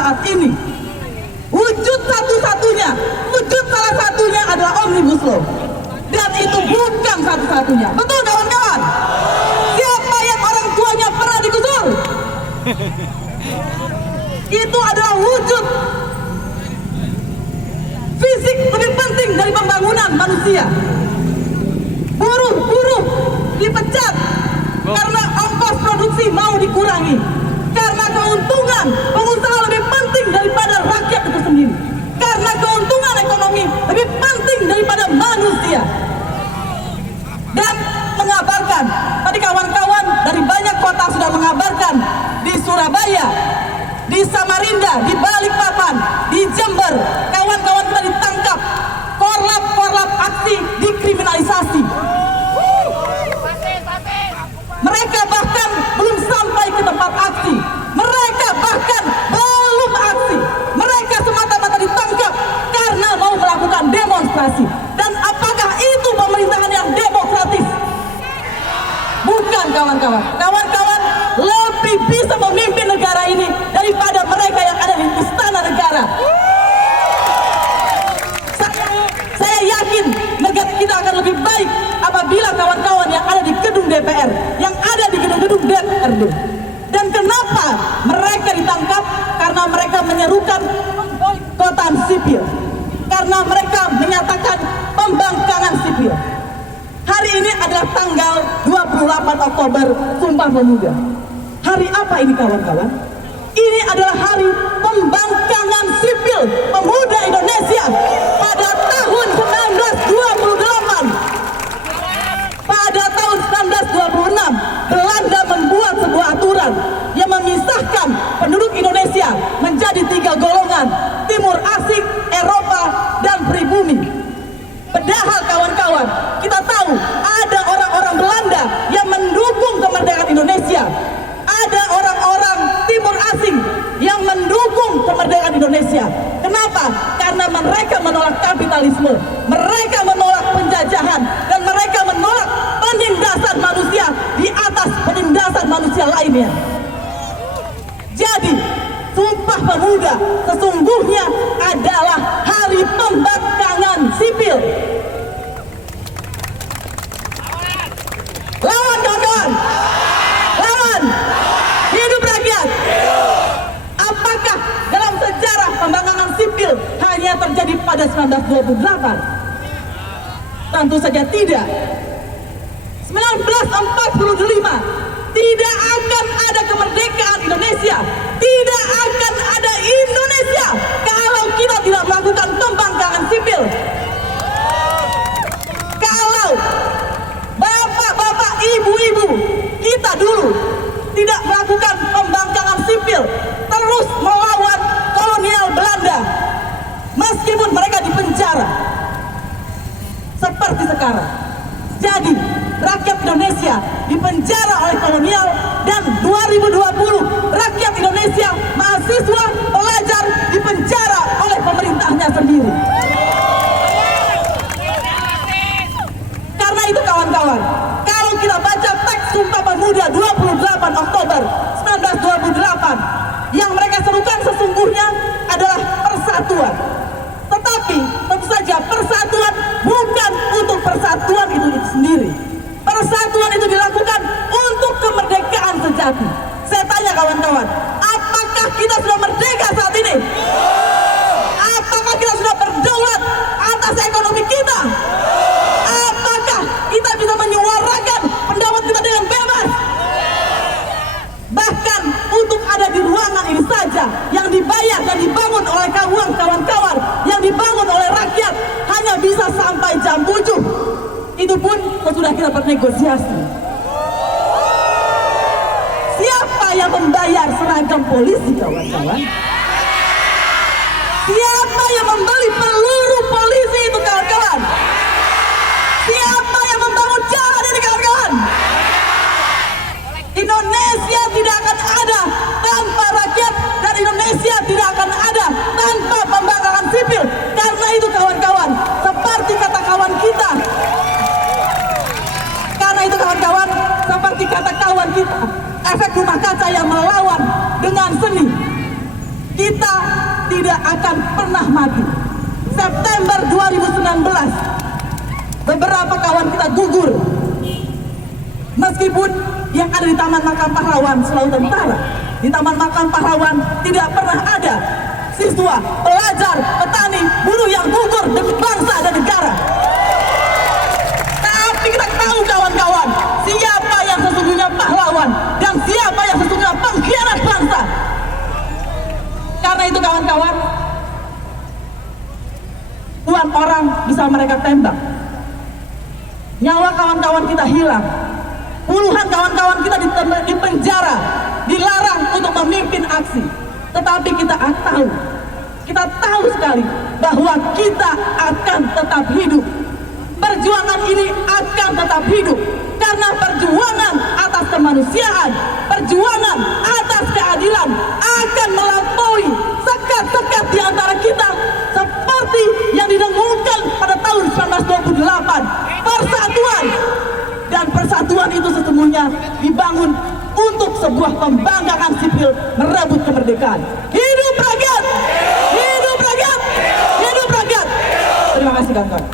saat ini. Wujud satu-satunya, wujud salah satunya adalah Omnibus Law. Dan itu bukan satu-satunya. Betul kawan-kawan? Siapa yang orang tuanya pernah digusur? Itu adalah wujud. Fisik lebih penting dari pembangunan manusia. Buruh dipecat karena ongkos produksi mau dikurangi. Karena keuntungan pengusaha lebih penting daripada rakyat itu sendiri. Karena keuntungan ekonomi lebih penting daripada manusia. Dan mengabarkan, tadi kawan-kawan dari banyak kota sudah mengabarkan, di Surabaya, di Samarinda, di Balikpapan, di Jember, kawan-kawan kita ditangkap. Korlap aksi dikriminalisasi. Mereka bahkan belum sampai ke tempat aksi. Mereka bahkan belum aksi. Mereka semata-mata ditangkap karena mau melakukan demonstrasi. Dan apakah itu pemerintahan yang demokratis? Bukan kawan-kawan. Kawan-kawan lebih bisa memimpin negara ini daripada mereka yang ada di istana negara. Saya yakin negara kita akan lebih baik apabila kawan-kawan yang ada di gedung DPR, yang ada di gedung-gedung DPRD. Dan kenapa mereka ditangkap? Karena mereka menyerukan pemboikotan sipil. Karena mereka menyatakan pembangkangan sipil. Hari ini adalah tanggal 28 Oktober, Sumpah Pemuda. Hari apa ini kawan-kawan? Ini adalah hari pembangkangan sipil pemuda Indonesia pada tahun 1928. Pada tahun 1926, Belanda membuat sebuah aturan yang memisahkan penduduk Indonesia menjadi 3 golongan: Timur Asing, Eropa, dan pribumi. Padahal kawan-kawan, kita tahu ada orang-orang Belanda yang mendukung kemerdekaan Indonesia. Ada orang-orang Timur Asing yang mendukung kemerdekaan Indonesia. Kenapa? Karena mereka menolak kapitalisme, mereka menolak penjajahan, dan mereka menolak penindasan manusia di atas penindasan manusia lainnya. Jadi, Sumpah Pemuda sesungguhnya adalah hari pembangkangan sipil. Lawan kawan-kawan! Lawan! Hidup rakyat! Apakah dalam sejarah pembangkangan sipil hanya terjadi pada 1928? Tentu saja tidak. 1945 tidak akan ada kemerdekaan Indonesia, tidak akan ada Indonesia kalau kita tidak melakukan pembangkangan sipil. Kalau bapak-bapak, ibu-ibu kita dulu tidak melakukan pembangkangan sipil, terus melawan kolonial Belanda, meskipun mereka dipenjara seperti sekarang. Jadi rakyat Indonesia dipenjara oleh kolonial, dan 2020 rakyat Indonesia, mahasiswa, pelajar dipenjara oleh pemerintahnya sendiri. Karena itu kawan-kawan, kalau kita baca teks Sumpah Pemuda 28 Oktober 1928, yang mereka serukan sesungguhnya adalah persatuan. Tetapi tentu saja persatuan bukan untuk persatuan itu sendiri. Persatuan itu dilakukan untuk kemerdekaan sejati. Saya tanya kawan-kawan, apakah kita sudah merdeka saat ini? Apakah kita sudah berdaulat atas ekonomi kita? Apakah kita bisa menyuarakan pendapat kita dengan bebas? Bahkan untuk ada di ruangan ini saja yang dibayar dan dibangun oleh kawan-kawan, yang dibangun oleh rakyat, hanya bisa sampai jam 7. Itu pun sudah kita bernegosiasi. Siapa yang membayar seragam polisi kawan-kawan? Siapa yang membeli peluru polisi itu kawan-kawan? Siapa yang membangun jalan ini kawan-kawan? Indonesia tidak akan ada tanpa rakyat, dan Indonesia tidak akan ada tanpa pembangkangan sipil. Karena itu kawan-kawan, seperti kata kawan kita, seperti kata kawan kita, efek rumah kaca yang melawan dengan seni. kita tidak akan pernah mati. September 2019, beberapa kawan kita gugur. Meskipun yang ada di Taman Makam Pahlawan Sulawesi Utara, di Taman Makam Pahlawan tidak pernah ada siswa, pelajar, petani, buruh yang gugur demi bangsa dan negara. Tapi kita tahu kawan-kawan, siapa yang sesungguhnya pahlawan dan siapa yang sesungguhnya pengkhianat bangsa. Karena itu kawan-kawan, puluhan orang bisa mereka tembak, nyawa kawan-kawan kita hilang, puluhan kawan-kawan kita di penjara, dilarang untuk memimpin aksi. Tetapi kita tahu sekali bahwa kita akan tetap hidup. Perjuangan ini akan tetap hidup karena perjuangan atas kemanusiaan, perjuangan atas keadilan akan melampaui sekat-sekat di antara kita seperti yang didengungkan pada tahun 1928. Persatuan, dan persatuan itu sesungguhnya dibangun untuk sebuah pembangkangan sipil merebut kemerdekaan. Hidup rakyat! Hidup rakyat! Hidup rakyat! Terima kasih kawan-kawan.